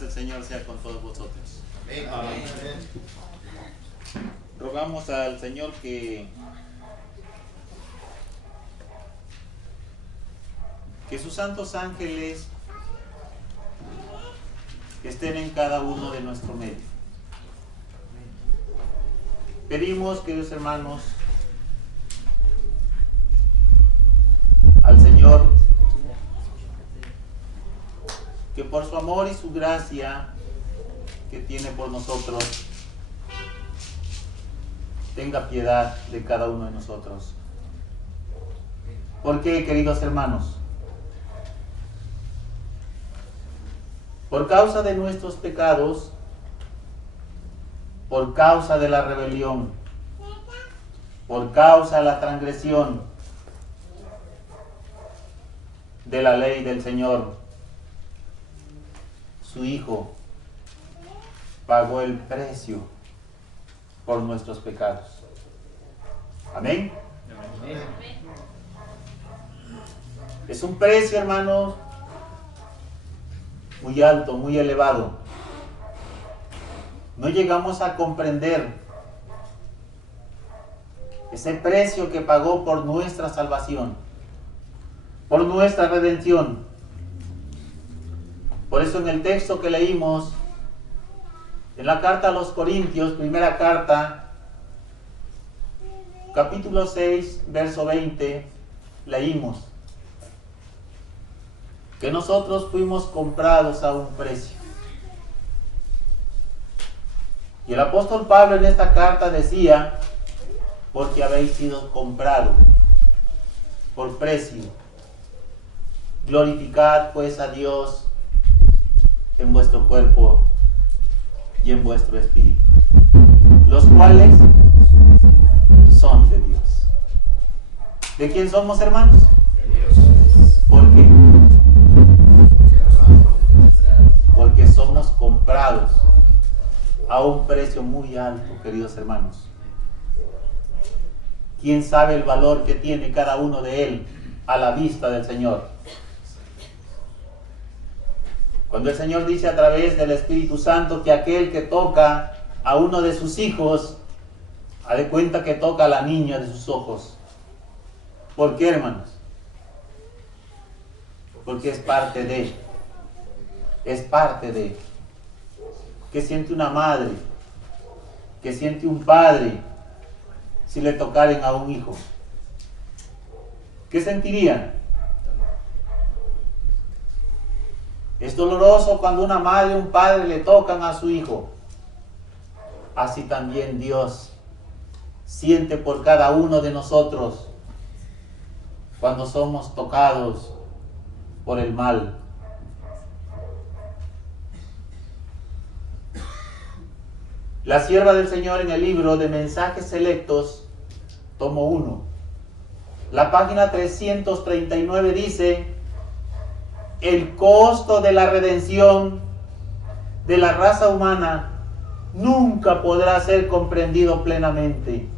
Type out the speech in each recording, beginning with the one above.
paz del Señor sea con todos vosotros. Amén. Rogamos al Señor que sus santos ángeles estén en cada uno de nuestro medio. Pedimos, queridos hermanos, al Señor que por su amor y su gracia que tiene por nosotros, tenga piedad de cada uno de nosotros. ¿Por qué, queridos hermanos? Por causa de nuestros pecados, por causa de la rebelión, por causa de la transgresión de la ley del Señor, su Hijo pagó el precio por nuestros pecados. Amén. Amén. Es un precio, hermanos, muy alto, muy elevado. No llegamos a comprender ese precio que pagó por nuestra salvación, por nuestra redención. Por eso en el texto que leímos, en la carta a los Corintios, primera carta, capítulo 6, verso 20, leímos que nosotros fuimos comprados a un precio. Y el apóstol Pablo en esta carta decía, porque habéis sido comprado por precio. Glorificad pues a Dios en vuestro cuerpo y en vuestro espíritu, los cuales son de Dios. ¿De quién somos, hermanos? De Dios. ¿Por qué? Porque somos comprados a un precio muy alto, queridos hermanos. ¿Quién sabe el valor que tiene cada uno de él a la vista del Señor? Cuando el Señor dice a través del Espíritu Santo que aquel que toca a uno de sus hijos, ha de cuenta que toca a la niña de sus ojos. ¿Por qué, hermanos? Porque es parte de. Es parte de. ¿Qué siente una madre? ¿Qué siente un padre si le tocaren a un hijo? ¿Qué sentirían? Es doloroso cuando una madre o un padre le tocan a su hijo. Así también Dios siente por cada uno de nosotros cuando somos tocados por el mal. La sierva del Señor en el libro de Mensajes Selectos, tomo 1, la página 339 dice: el costo de la redención de la raza humana nunca podrá ser comprendido plenamente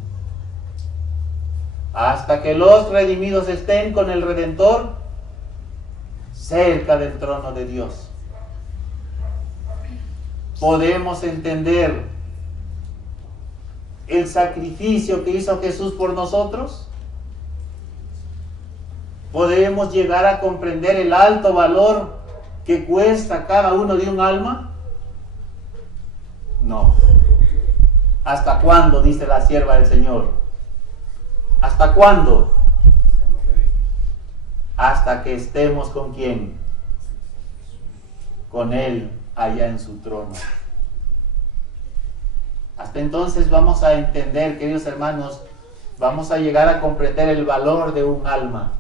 hasta que los redimidos estén con el Redentor cerca del trono de Dios. Podemos entender el sacrificio que hizo Jesús por nosotros. ¿Podemos llegar a comprender el alto valor que cuesta cada uno de un alma? No. ¿Hasta cuándo? Dice la sierva del Señor. ¿Hasta cuándo? Hasta que estemos con ¿quién? Con Él allá en su trono. Hasta entonces vamos a entender, queridos hermanos, vamos a llegar a comprender el valor de un alma.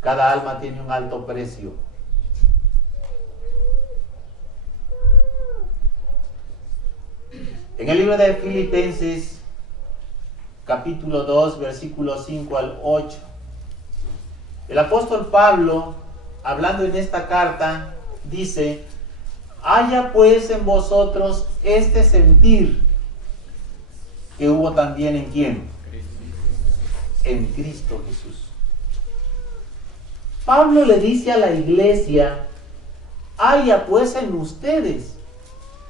Cada alma tiene un alto precio. En el libro de Filipenses, capítulo 2, versículos 5 al 8, el apóstol Pablo, hablando en esta carta, dice: haya pues en vosotros este sentir que hubo también en ¿quién? En Cristo Jesús. Pablo le dice a la iglesia haya pues en ustedes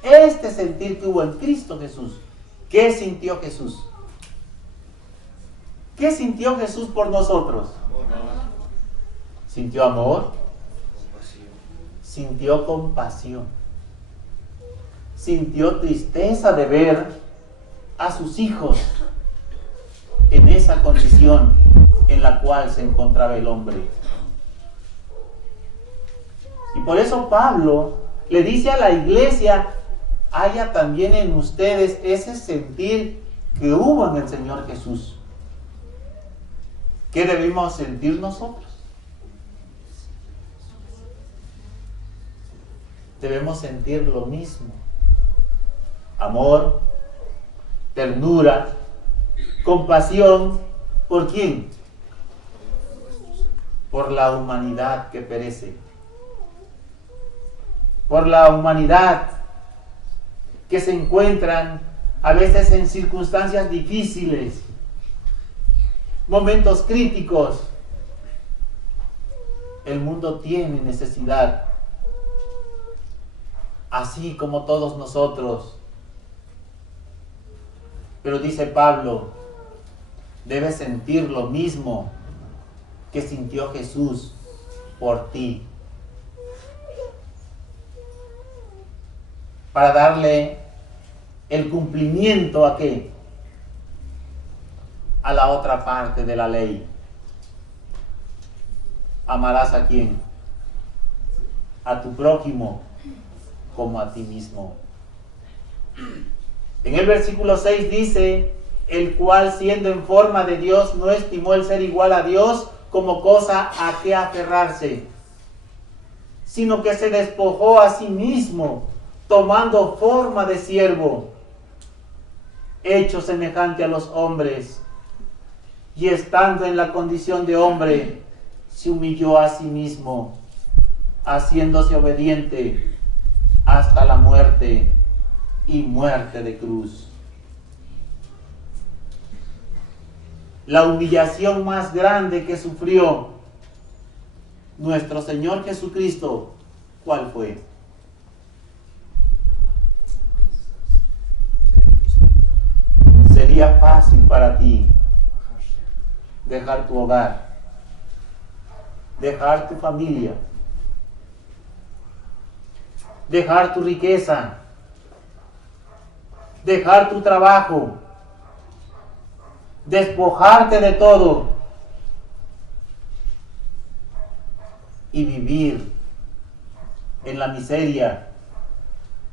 este sentir que hubo en Cristo Jesús. ¿Qué sintió Jesús? ¿Qué sintió Jesús por nosotros? ¿Sintió amor? Sintió compasión. Sintió tristeza de ver a sus hijos en esa condición en la cual se encontraba el hombre. Y por eso Pablo le dice a la iglesia, haya también en ustedes ese sentir que hubo en el Señor Jesús. ¿Qué debemos sentir nosotros? Debemos sentir lo mismo. Amor, ternura, compasión. ¿Por quién? Por la humanidad que perece. Por la humanidad que se encuentran a veces en circunstancias difíciles, momentos críticos. El mundo tiene necesidad, así como todos nosotros. Pero dice Pablo, debes sentir lo mismo que sintió Jesús por ti. Para darle el cumplimiento ¿a qué? A la otra parte de la ley. Amarás ¿a quién? A tu prójimo como a ti mismo. En el versículo 6 dice, el cual siendo en forma de Dios no estimó el ser igual a Dios como cosa a que aferrarse, sino que se despojó a sí mismo, tomando forma de siervo, hecho semejante a los hombres, y estando en la condición de hombre, se humilló a sí mismo, haciéndose obediente hasta la muerte y muerte de cruz. La humillación más grande que sufrió nuestro Señor Jesucristo, ¿cuál fue? Sería fácil para ti dejar tu hogar, dejar tu familia, dejar tu riqueza, dejar tu trabajo, despojarte de todo y vivir en la miseria,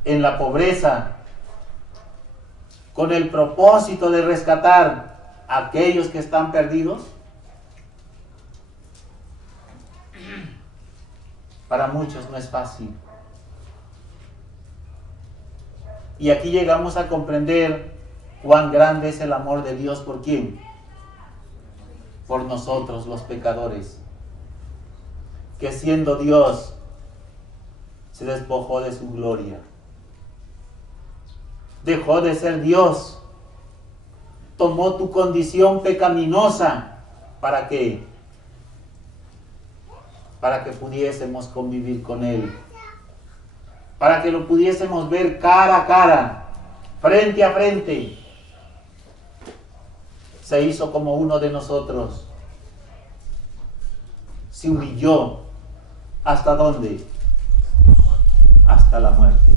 en la pobreza, con el propósito de rescatar a aquellos que están perdidos. Para muchos no es fácil. Y aquí llegamos a comprender cuán grande es el amor de Dios. ¿Por quién? Por nosotros los pecadores, que siendo Dios se despojó de su gloria, dejó de ser Dios, tomó tu condición pecaminosa. ¿Para qué? Para que pudiésemos convivir con Él, para que lo pudiésemos ver cara a cara, frente a frente. Se hizo como uno de nosotros, se humilló. ¿Hasta dónde? Hasta la muerte.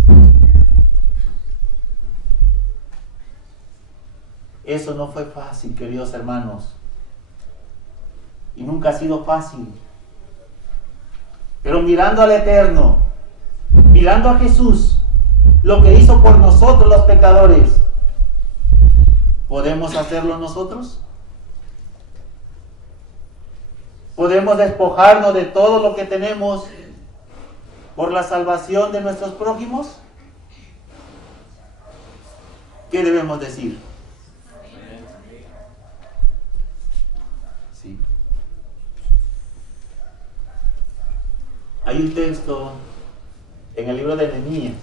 Eso no fue fácil, queridos hermanos, y nunca ha sido fácil. Pero mirando al Eterno, mirando a Jesús, lo que hizo por nosotros los pecadores, ¿podemos hacerlo nosotros? ¿Podemos despojarnos de todo lo que tenemos por la salvación de nuestros prójimos? ¿Qué debemos decir? Sí. Hay un texto en el libro de Nehemías.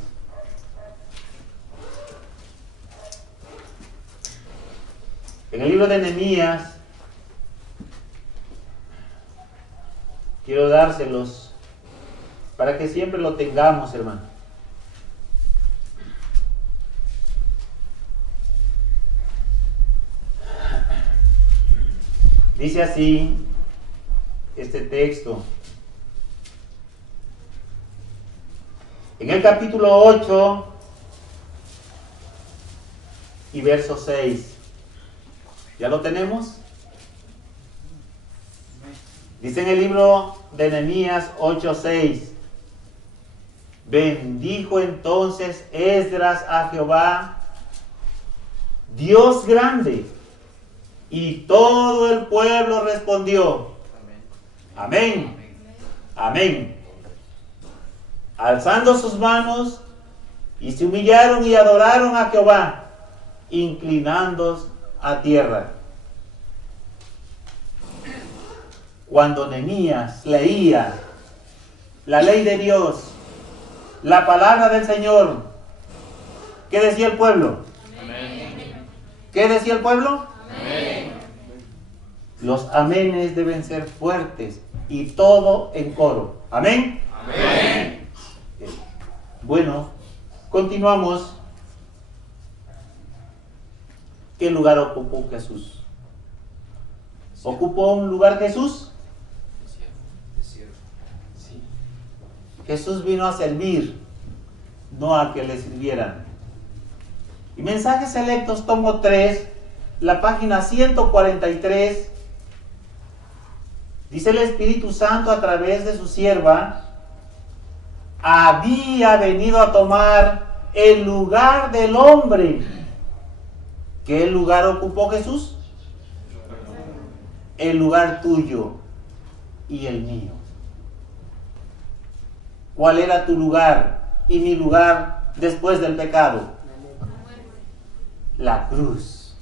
En el libro de Nehemías, quiero dárselos para que siempre lo tengamos, hermano. Dice así este texto. En el capítulo 8 y verso 6. ¿Ya lo tenemos? Dice en el libro de Nehemías 8:6. Bendijo entonces Esdras a Jehová, Dios grande, y todo el pueblo respondió: amén, amén, alzando sus manos, y se humillaron y adoraron a Jehová, inclinándose a tierra. Cuando Nehemías leía la ley de Dios, la palabra del Señor, ¿qué decía el pueblo? Amén. ¿Qué decía el pueblo? Amén. Los amenes deben ser fuertes y todo en coro. ¿Amén? Amén. Bueno, continuamos. ¿Qué lugar ocupó Jesús? ¿Ocupó un lugar Jesús? Sí. Jesús vino a servir, no a que le sirvieran. Y Mensajes Selectos, tomo 3, la página 143, dice el Espíritu Santo a través de su sierva: había venido a tomar el lugar del hombre. ¿Qué lugar ocupó Jesús? El lugar tuyo y el mío. ¿Cuál era tu lugar y mi lugar después del pecado? La cruz.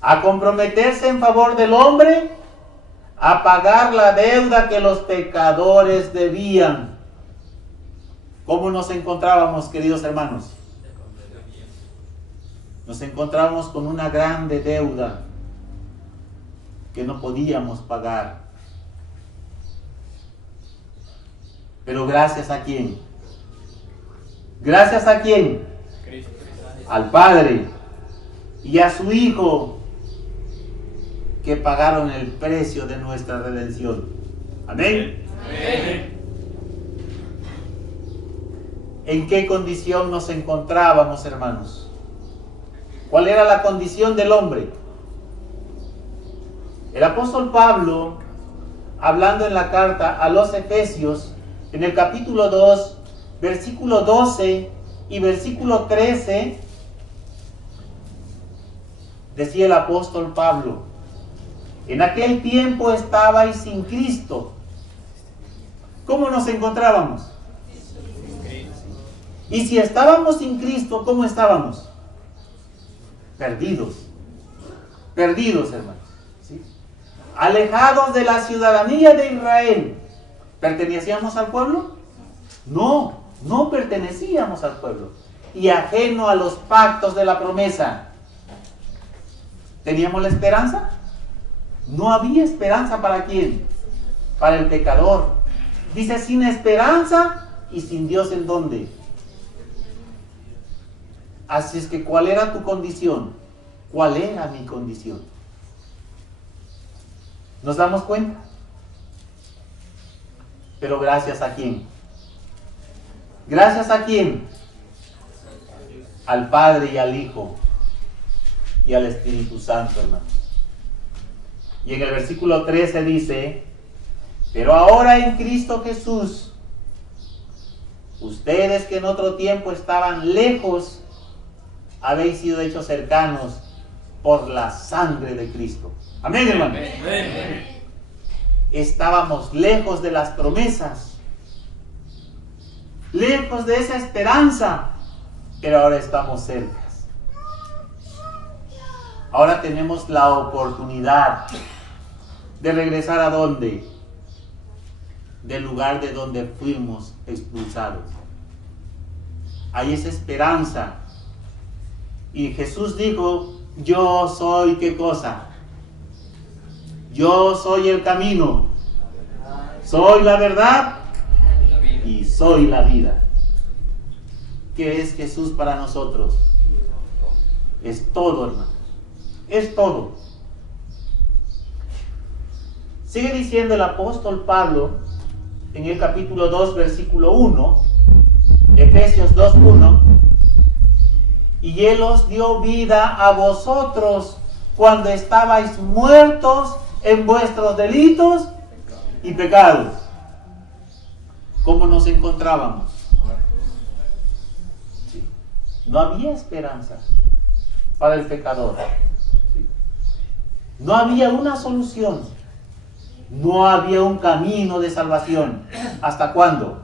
A comprometerse en favor del hombre, a pagar la deuda que los pecadores debían. ¿Cómo nos encontrábamos, queridos hermanos? Nos encontrábamos con una grande deuda que no podíamos pagar. Pero gracias a quién? ¿Gracias a quién? Al Padre y a su Hijo, que pagaron el precio de nuestra redención. Amén. Amén. ¿En qué condición nos encontrábamos, hermanos? ¿Cuál era la condición del hombre? El apóstol Pablo, hablando en la carta a los Efesios, en el capítulo 2, versículo 12 y versículo 13, decía el apóstol Pablo: en aquel tiempo estabais sin Cristo. ¿Cómo nos encontrábamos? Y si estábamos sin Cristo, ¿cómo estábamos? Perdidos. Perdidos, hermanos. ¿Sí? Alejados de la ciudadanía de Israel. ¿Pertenecíamos al pueblo? No, no pertenecíamos al pueblo. Y ajeno a los pactos de la promesa. ¿Teníamos la esperanza? No había esperanza. ¿Para quién? Para el pecador. Dice: sin esperanza y sin Dios, ¿en dónde? Así es que, ¿cuál era tu condición? ¿Cuál era mi condición? ¿Nos damos cuenta? Pero ¿gracias a quién? ¿Gracias a quién? Al Padre y al Hijo y al Espíritu Santo, hermanos. Y en el versículo 13 dice: pero ahora en Cristo Jesús, ustedes que en otro tiempo estaban lejos, habéis sido hechos cercanos por la sangre de Cristo. Amén, hermano. Amén. Estábamos lejos de las promesas, lejos de esa esperanza, pero ahora estamos cerca. Ahora tenemos la oportunidad de regresar ¿a dónde? Del lugar de donde fuimos expulsados. Hay esa esperanza. Y Jesús dijo: yo soy, ¿qué cosa? Yo soy el camino, Soy la verdad La vida. y soy la vida. ¿Qué es Jesús para nosotros? Es todo, hermano. Es todo. Sigue diciendo el apóstol Pablo en el capítulo 2, versículo 1, Efesios 2:1, y Él os dio vida a vosotros cuando estabais muertos en vuestros delitos y pecados. ¿Cómo nos encontrábamos? Sí. No había esperanza para el pecador. Sí. No había una solución. No había un camino de salvación. ¿Hasta cuándo?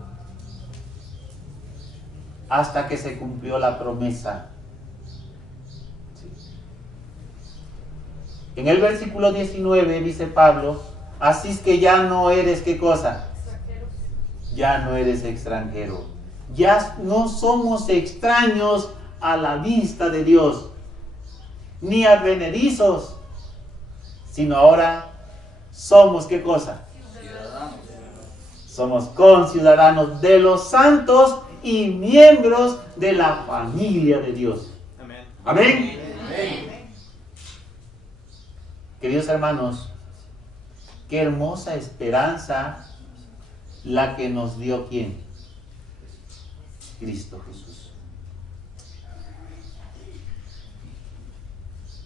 Hasta que se cumplió la promesa. Sí. En el versículo 19 dice Pablo, así es que ya no eres, ¿qué cosa? Ya no eres extranjero. Ya no somos extraños a la vista de Dios, ni advenedizos, sino ahora somos, ¿qué cosa? Ciudadanos. Somos conciudadanos de los santos y miembros de la familia de Dios. Amén. Amén. Amén. Queridos hermanos, qué hermosa esperanza la que nos dio ¿quién? Cristo Jesús.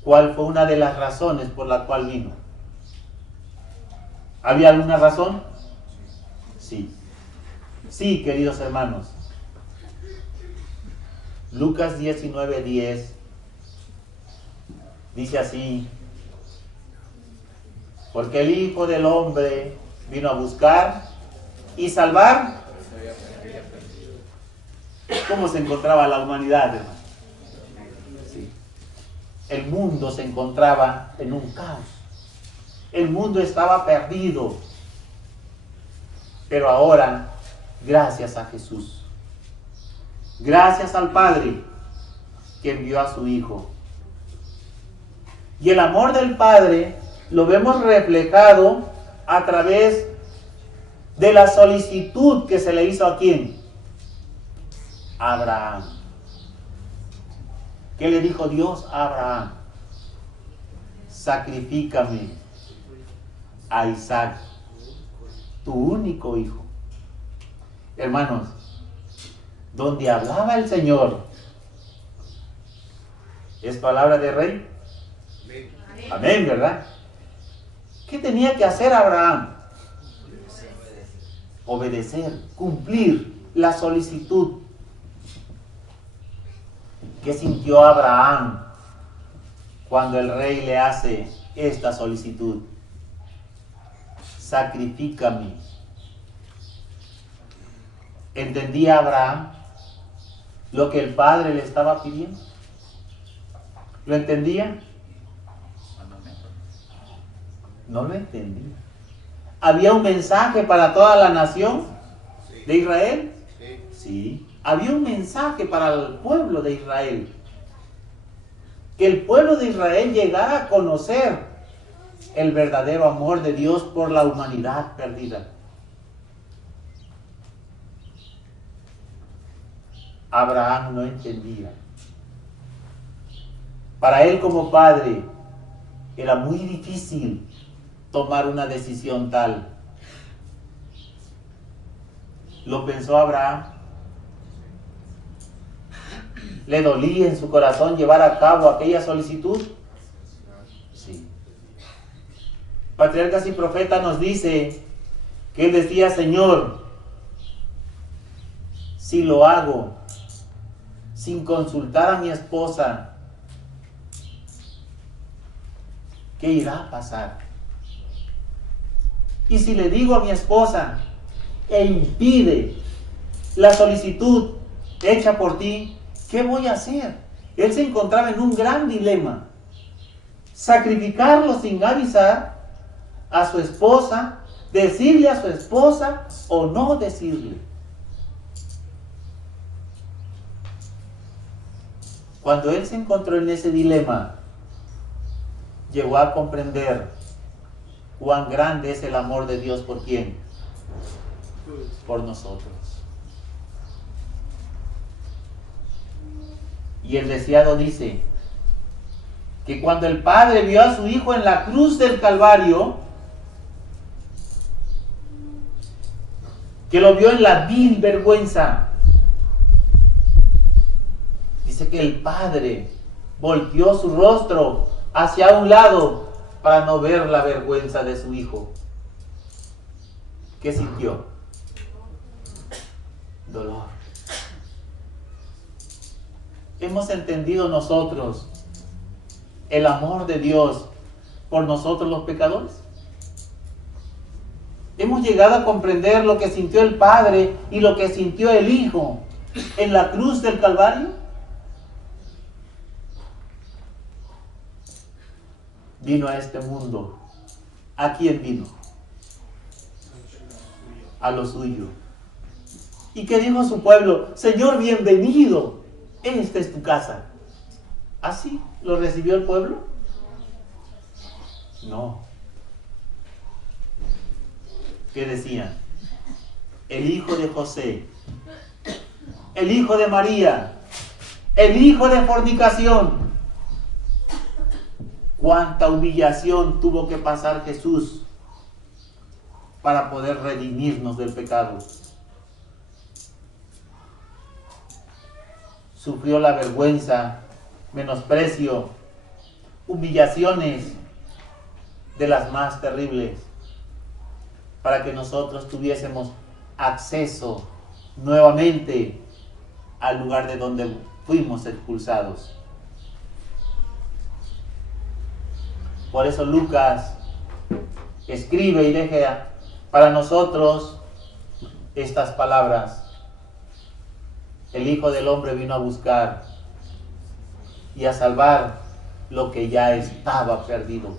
¿Cuál fue una de las razones por la cual vino? ¿Había alguna razón? Sí. Sí, queridos hermanos. Lucas 19:10 dice así: porque el Hijo del Hombre vino a buscar y salvar. ¿Cómo se encontraba la humanidad, hermano? Sí. El mundo se encontraba en un caos. El mundo estaba perdido. Pero ahora, gracias a Jesús, gracias al Padre que envió a su Hijo. Y el amor del Padre lo vemos reflejado a través de la solicitud que se le hizo a ¿quién? A Abraham. ¿Qué le dijo Dios a Abraham? Sacrifícame a Isaac, tu único hijo. Hermanos, donde hablaba el Señor, ¿es palabra de rey? Amén, ¿verdad? ¿Qué tenía que hacer Abraham? Obedecer, cumplir la solicitud. ¿Qué sintió Abraham cuando el rey le hace esta solicitud? Sacrifícame. ¿Entendía Abraham lo que el Padre le estaba pidiendo? ¿Lo entendía? No lo entendía. ¿Había un mensaje para toda la nación de Israel? Sí. Había un mensaje para el pueblo de Israel. Que el pueblo de Israel llegara a conocer el verdadero amor de Dios por la humanidad perdida. Abraham no entendía. Para él como padre era muy difícil tomar una decisión tal. ¿Lo pensó Abraham? ¿Le dolía en su corazón llevar a cabo aquella solicitud? Sí. Patriarcas y Profetas nos dice que él decía: Señor, si lo hago sin consultar a mi esposa, ¿qué irá a pasar? Y si le digo a mi esposa e impide la solicitud hecha por ti, ¿qué voy a hacer? Él se encontraba en un gran dilema: sacrificarlo sin avisar a su esposa, decirle a su esposa o no decirle. Cuando él se encontró en ese dilema, llegó a comprender cuán grande es el amor de Dios por quién, por nosotros. Y el deseado dice que cuando el Padre vio a su Hijo en la cruz del Calvario, que lo vio en la vil vergüenza, dice que el Padre volteó su rostro hacia un lado para no ver la vergüenza de su Hijo. ¿Qué sintió? Dolor. ¿Hemos entendido nosotros el amor de Dios por nosotros los pecadores? ¿Hemos llegado a comprender lo que sintió el Padre y lo que sintió el Hijo en la cruz del Calvario? Vino a este mundo. ¿A quién vino? A lo suyo. ¿Y qué dijo su pueblo? Señor, bienvenido. Esta es tu casa. ¿Así lo recibió el pueblo? No. ¿Qué decían? El hijo de José, el hijo de María, el hijo de fornicación. ¿Cuánta humillación tuvo que pasar Jesús para poder redimirnos del pecado? Sufrió la vergüenza, menosprecio, humillaciones de las más terribles, para que nosotros tuviésemos acceso nuevamente al lugar de donde fuimos expulsados. Por eso Lucas escribe y deja para nosotros estas palabras. El Hijo del Hombre vino a buscar y a salvar lo que ya estaba perdido.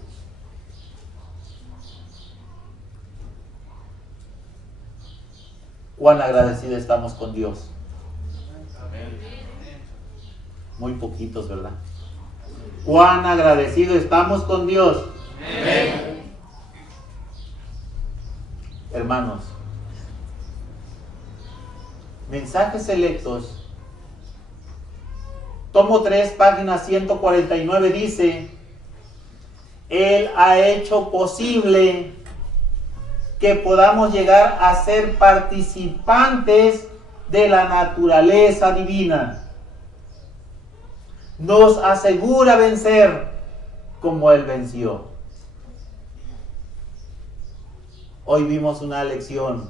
¿Cuán agradecidos estamos con Dios? Muy poquitos, ¿verdad? ¿Cuán agradecidos estamos con Dios? Hermanos, mensajes selectos, tomo 3, página 149, dice: Él ha hecho posible que podamos llegar a ser participantes de la naturaleza divina. Nos asegura vencer como Él venció. Hoy vimos una lección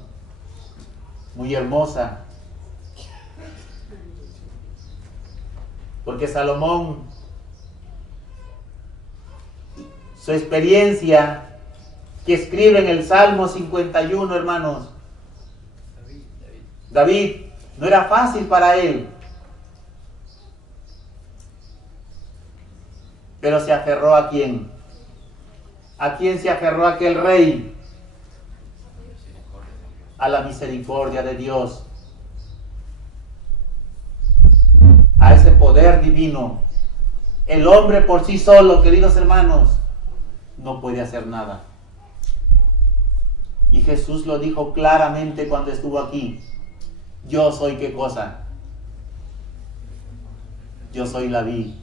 muy hermosa, porque Salomón, su experiencia que escribe en el Salmo 51, hermanos, David, no era fácil para él, pero se aferró ¿a quién? ¿A quién se aferró aquel rey? A la misericordia de Dios, a ese poder divino. El hombre por sí solo, queridos hermanos, no puede hacer nada. Y Jesús lo dijo claramente cuando estuvo aquí: yo soy ¿qué cosa? Yo soy la vid,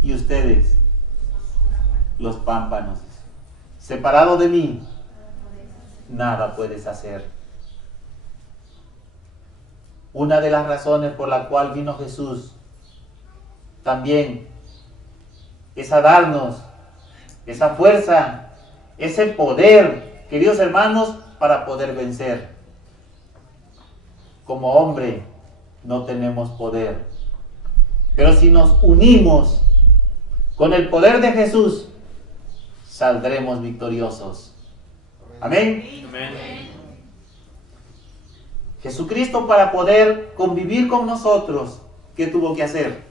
y ustedes los pámpanos. Separado de mí, nada puedes hacer. Una de las razones por la cual vino Jesús también es a darnos esa fuerza, ese poder, queridos hermanos, para poder vencer. Como hombre no tenemos poder, pero si nos unimos con el poder de Jesús, saldremos victoriosos. Amén. Amén. Jesucristo, para poder convivir con nosotros, ¿qué tuvo que hacer?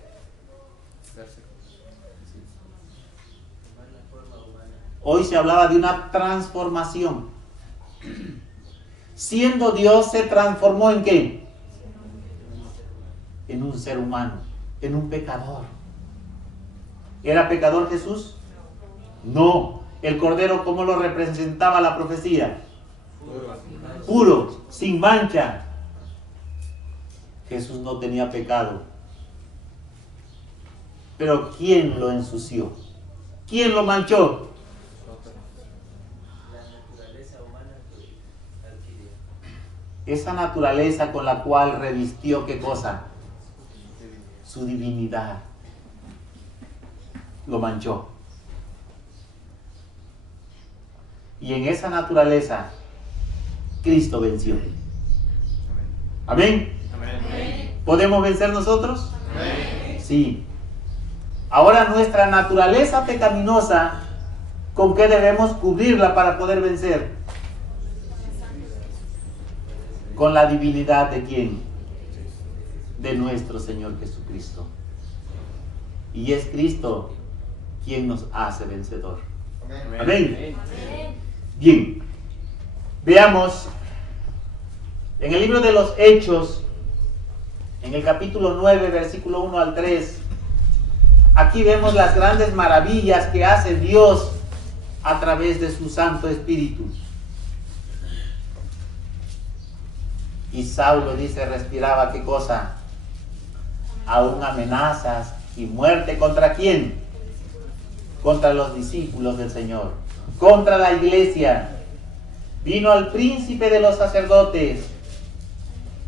Hoy se hablaba de una transformación. Siendo Dios, se transformó ¿en qué? En un ser humano, en un pecador. ¿Era pecador Jesús? No. El Cordero, ¿cómo lo representaba la profecía? puro, sin mancha. Jesús no tenía pecado. Pero ¿quién lo ensució? ¿Quién lo manchó? La naturaleza humana que adquirió. Esa naturaleza con la cual revistió, ¿qué cosa? Su divinidad. Lo manchó. Y en esa naturaleza, Cristo venció. ¿Amén? Amén. ¿Podemos vencer nosotros? Amén. Sí. Ahora nuestra naturaleza pecaminosa, ¿con qué debemos cubrirla para poder vencer? Con la divinidad de ¿quién? De nuestro Señor Jesucristo. Y es Cristo quien nos hace vencedor. Amén. Bien. Veamos en el libro de los Hechos, en el capítulo 9, versículo 1 al 3. Aquí vemos las grandes maravillas que hace Dios a través de su Santo Espíritu. Y Saulo dice, respiraba, ¿qué cosa? Aún amenazas y muerte. ¿Contra quién? Contra los discípulos del Señor, contra la iglesia. Vino al príncipe de los sacerdotes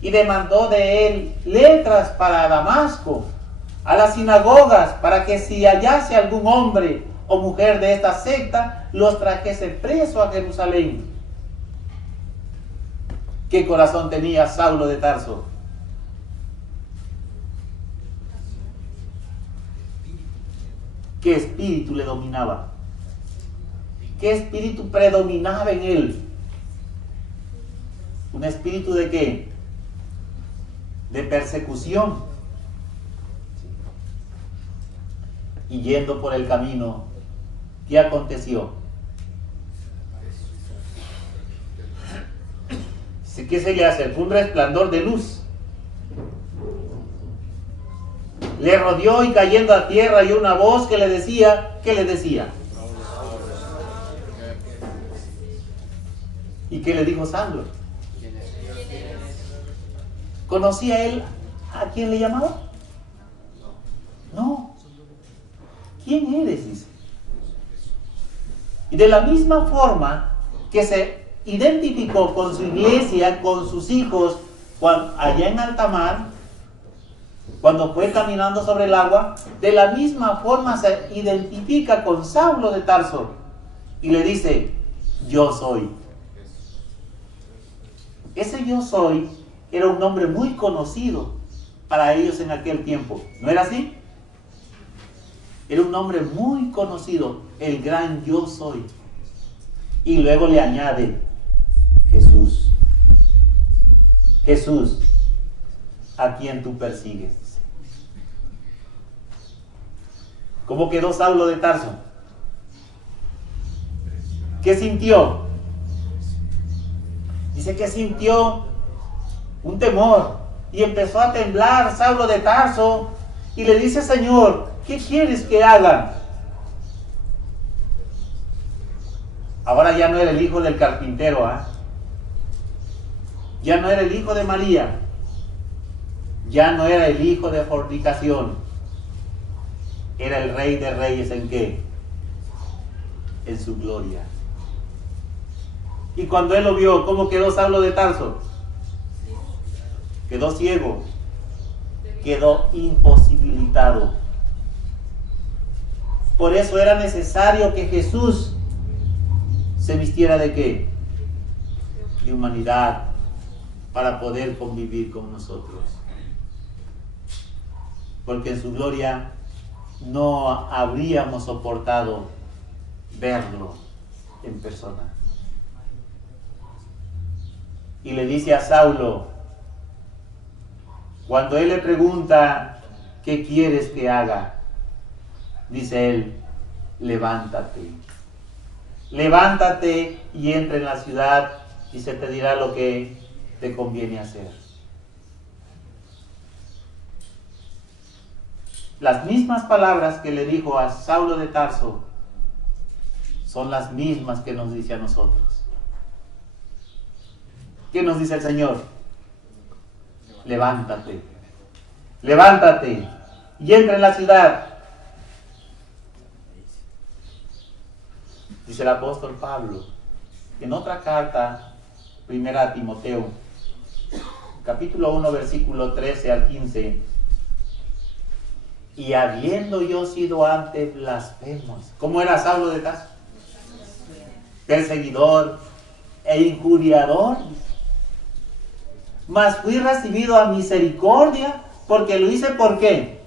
y demandó de él letras para Damasco, a las sinagogas, para que si hallase algún hombre o mujer de esta secta, los trajese preso a Jerusalén. ¿Qué corazón tenía Saulo de Tarso? ¿Qué espíritu le dominaba? ¿Qué espíritu predominaba en él? ¿Un espíritu de qué? De persecución. Y yendo por el camino, ¿qué aconteció? ¿Qué se le hace? Fue un resplandor de luz. Le rodeó y cayendo a tierra y una voz que le decía, ¿qué le decía? ¿Y qué le dijo Saulo? ¿Conocía él a quién le llamaba? No. ¿Quién eres? Dice. Y de la misma forma que se identificó con su iglesia, con sus hijos, allá en alta mar, cuando fue caminando sobre el agua, de la misma forma se identifica con Saulo de Tarso y le dice, yo soy. Ese yo soy era un nombre muy conocido para ellos en aquel tiempo. ¿No era así? Era un nombre muy conocido, el gran yo soy. Y luego le añade Jesús. Jesús, a quien tú persigues. ¿Cómo quedó Saulo de Tarso? ¿Qué sintió? Dice que sintió un temor y empezó a temblar Saulo de Tarso y le dice, Señor, ¿qué quieres que haga? Ahora ya no era el hijo del carpintero, ¿eh? Ya no era el hijo de María, ya no era el hijo de fornicación, era el Rey de Reyes. ¿En qué? En su gloria. Y cuando él lo vio, ¿cómo quedó Saulo de Tarso? Quedó ciego, quedó imposibilitado. Por eso era necesario que Jesús se vistiera ¿de qué? De humanidad, para poder convivir con nosotros. Porque en su gloria no habríamos soportado verlo en persona. Y le dice a Saulo, cuando él le pregunta, ¿qué quieres que haga? Dice él, levántate. Levántate y entra en la ciudad y se te dirá lo que te conviene hacer. Las mismas palabras que le dijo a Saulo de Tarso son las mismas que nos dice a nosotros. ¿Qué nos dice el Señor? Levántate, levántate y entra en la ciudad. Dice el apóstol Pablo en otra carta, primera a Timoteo, capítulo 1, versículo 13 al 15. Y habiendo yo sido antes blasfemo. ¿Cómo era Saulo de Tarso? Perseguidor e injuriador. Mas fui recibido a misericordia, porque lo hice, ¿por qué?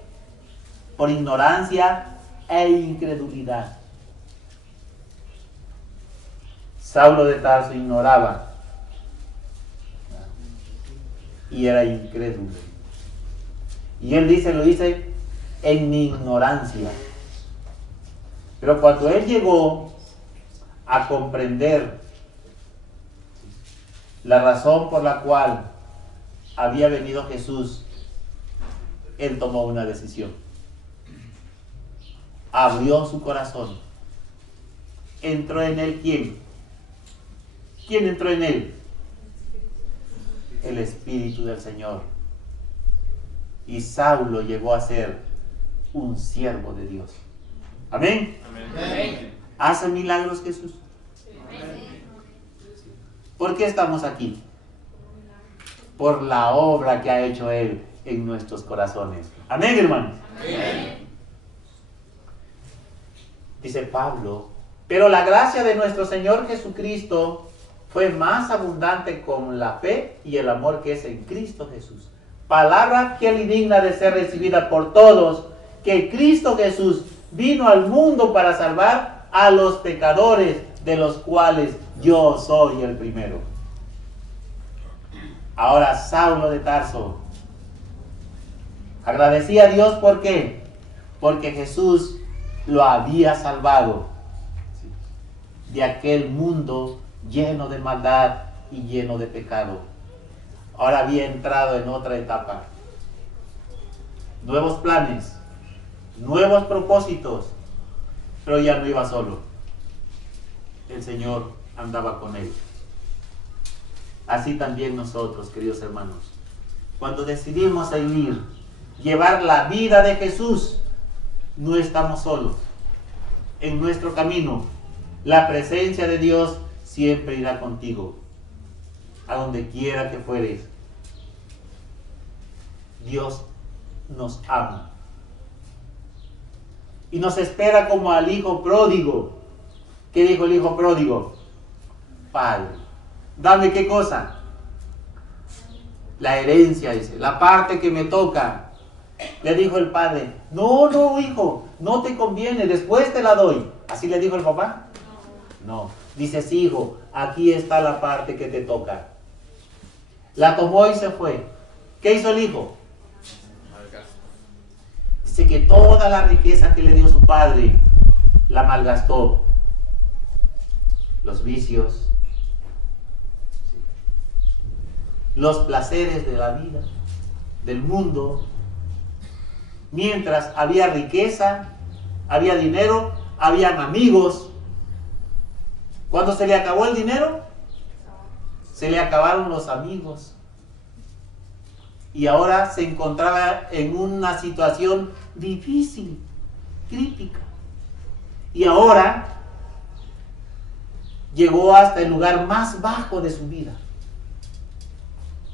Por ignorancia e incredulidad. Saulo de Tarso ignoraba y era incrédulo. Y él dice, lo hice en mi ignorancia. Pero cuando él llegó a comprender la razón por la cual había venido Jesús, él tomó una decisión. Abrió su corazón. Entró en él, ¿quién? ¿Quién entró en él? El Espíritu del Señor. Y Saulo llegó a ser un siervo de Dios. Amén. Amén. ¿Hace milagros Jesús? ¿Por qué estamos aquí? Por la obra que ha hecho Él en nuestros corazones. Amén, hermanos. Amén. Dice Pablo, pero la gracia de nuestro Señor Jesucristo fue más abundante con la fe y el amor que es en Cristo Jesús. Palabra fiel y digna de ser recibida por todos, que Cristo Jesús vino al mundo para salvar a los pecadores, de los cuales yo soy el primero. Ahora Saulo de Tarso agradecía a Dios, ¿por qué? Porque Jesús lo había salvado de aquel mundo lleno de maldad y lleno de pecado. Ahora había entrado en otra etapa. Nuevos planes, nuevos propósitos, pero ya no iba solo. El Señor andaba con él. Así también nosotros, queridos hermanos, cuando decidimos seguir, llevar la vida de Jesús, no estamos solos. En nuestro camino, la presencia de Dios siempre irá contigo, a donde quiera que fueres. Dios nos ama y nos espera como al hijo pródigo. ¿Qué dijo el hijo pródigo? Padre, dame ¿qué cosa? La herencia, dice, la parte que me toca. Le dijo el padre, no, hijo, no te conviene, después te la doy. ¿Así le dijo el papá? No. Dice, sí, hijo, aquí está la parte que te toca. La tomó y se fue. ¿Qué hizo el hijo? Dice que toda la riqueza que le dio su padre la malgastó. Los vicios, los placeres de la vida, del mundo. Mientras había riqueza, había dinero, habían amigos. Cuando se le acabó el dinero, se le acabaron los amigos. Y ahora se encontraba en una situación difícil, crítica. Y ahora llegó hasta el lugar más bajo de su vida.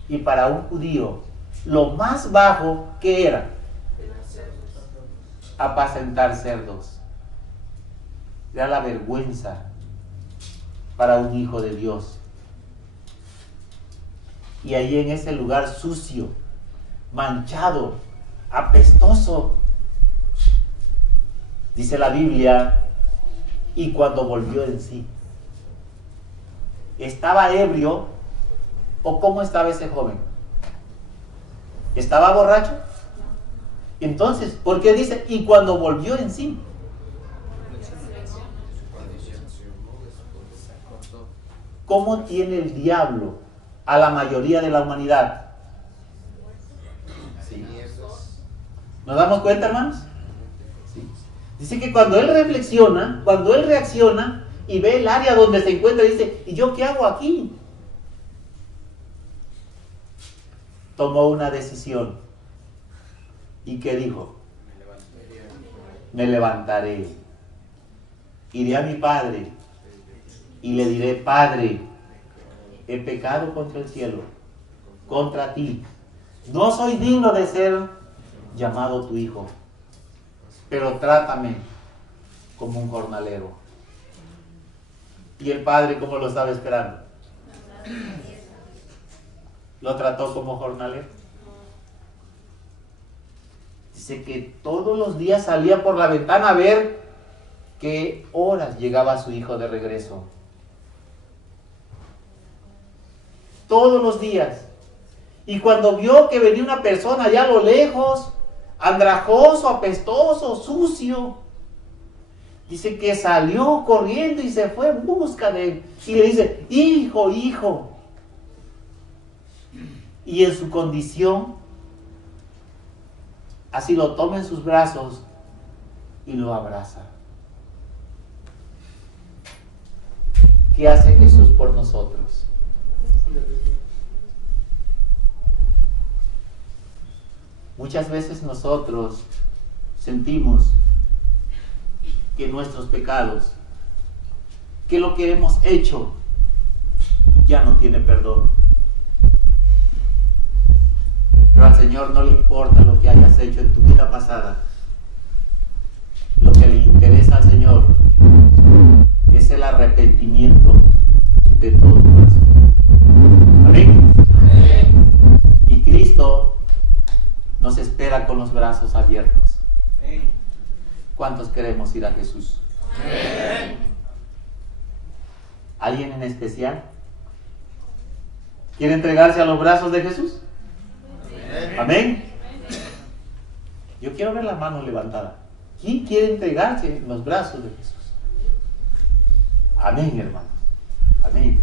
Y para un judío, lo más bajo, ¿qué era? Apacentar cerdos. Era la vergüenza para un hijo de Dios. Y ahí en ese lugar sucio, manchado, apestoso, dice la Biblia, y cuando volvió en sí, ¿estaba ebrio o cómo estaba ese joven? ¿Estaba borracho? Entonces, ¿por qué dice y cuando volvió en sí? ¿Cómo tiene el diablo a la mayoría de la humanidad? ¿Sí? ¿Nos damos cuenta, hermanos? ¿Sí? Dice que cuando él reflexiona, cuando él reacciona y ve el área donde se encuentra, dice, ¿y yo qué hago aquí? tomó una decisión. ¿Y qué dijo? Me levantaré. Iré a mi padre y le diré: Padre, he pecado contra el cielo, contra ti. No soy digno de ser llamado tu hijo, pero trátame como un jornalero. ¿Y el padre cómo lo estaba esperando? ¿Lo trató como jornalero? Dice que todos los días salía por la ventana a ver qué horas llegaba su hijo de regreso. Todos los días. Y cuando vio que venía una persona allá a lo lejos, andrajoso, apestoso, sucio, dice que salió corriendo y se fue en busca de él. Y le dice: hijo, hijo. Y en su condición, así lo toma en sus brazos y lo abraza. ¿Qué hace Jesús por nosotros? Muchas veces nosotros sentimos que nuestros pecados, que lo que hemos hecho, ya no tiene perdón. Pero al Señor no le importa lo que hayas hecho en tu vida pasada. Lo que le interesa al Señor es el arrepentimiento de todo corazón. Amén. Y Cristo nos espera con los brazos abiertos. ¿Cuántos queremos ir a Jesús? ¿Alguien en especial quiere entregarse a los brazos de Jesús? Amén. Yo quiero ver la mano levantada. ¿Quién quiere entregarse en los brazos de Jesús? Amén, hermano. Amén.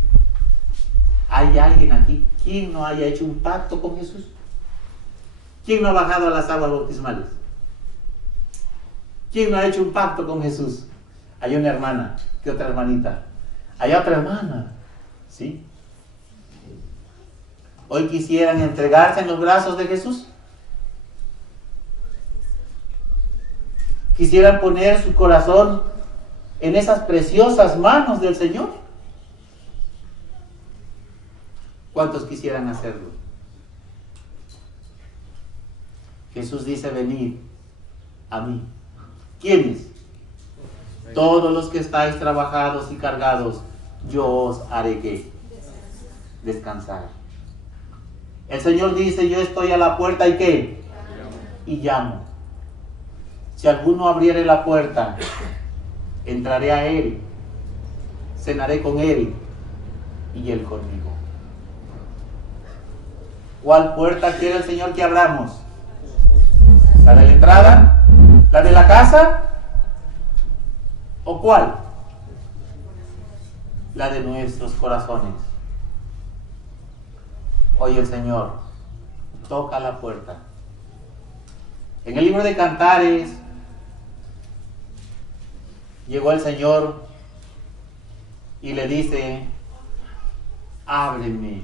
¿Hay alguien aquí? ¿Quién no haya hecho un pacto con Jesús? ¿Quién no ha bajado a las aguas bautismales? ¿Quién no ha hecho un pacto con Jesús? Hay una hermana. ¿Qué otra hermanita? Hay otra hermana. ¿Sí? ¿Hoy quisieran entregarse en los brazos de Jesús? ¿Quisieran poner su corazón en esas preciosas manos del Señor? ¿Cuántos quisieran hacerlo? Jesús dice: venid a mí. ¿Quiénes? Todos los que estáis trabajados y cargados, yo os haré ¿qué? Descansar. El Señor dice: yo estoy a la puerta y ¿qué? Y llamo. Si alguno abriere la puerta, entraré a él, cenaré con él y él conmigo. ¿Cuál puerta quiere el Señor que abramos? ¿La de la entrada? ¿La de la casa? ¿O cuál? La de nuestros corazones. Hoy el Señor toca la puerta. En el libro de Cantares llegó el Señor y le dice: ábreme,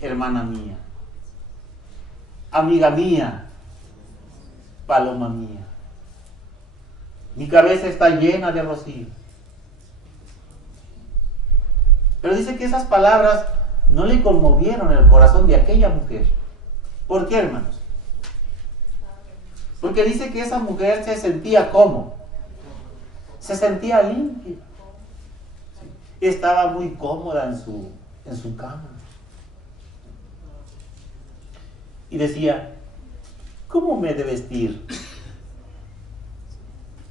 hermana mía, amiga mía, paloma mía. Mi cabeza está llena de rocío. Pero dice que esas palabras no le conmovieron el corazón de aquella mujer. ¿Por qué, hermanos? Porque dice que esa mujer se sentía ¿cómo? Se sentía limpia. Estaba muy cómoda en su cama. Y decía: ¿cómo me he de vestir?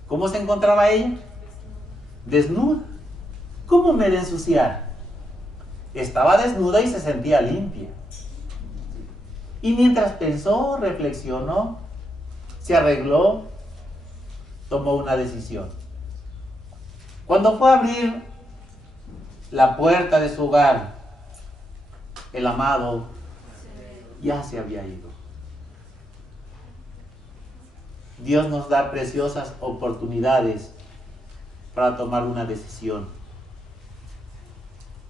¿Cómo se encontraba ella? Desnuda. ¿Cómo me he de ensuciar? Estaba desnuda y se sentía limpia. Y mientras pensó, reflexionó, se arregló, tomó una decisión. Cuando fue a abrir la puerta de su hogar, el amado ya se había ido. Dios nos da preciosas oportunidades para tomar una decisión.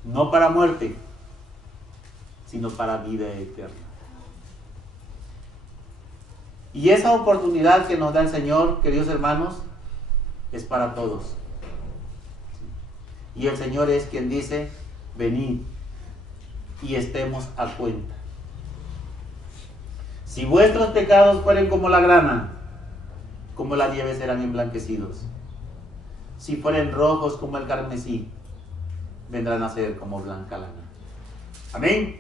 No para muerte, sino para vida eterna. Y esa oportunidad que nos da el Señor, queridos hermanos, es para todos. Y el Señor es quien dice, venid y estemos a cuenta. Si vuestros pecados fueren como la grana, como la nieve serán emblanquecidos. Si fueren rojos como el carmesí, vendrán a ser como blanca lana. Amén.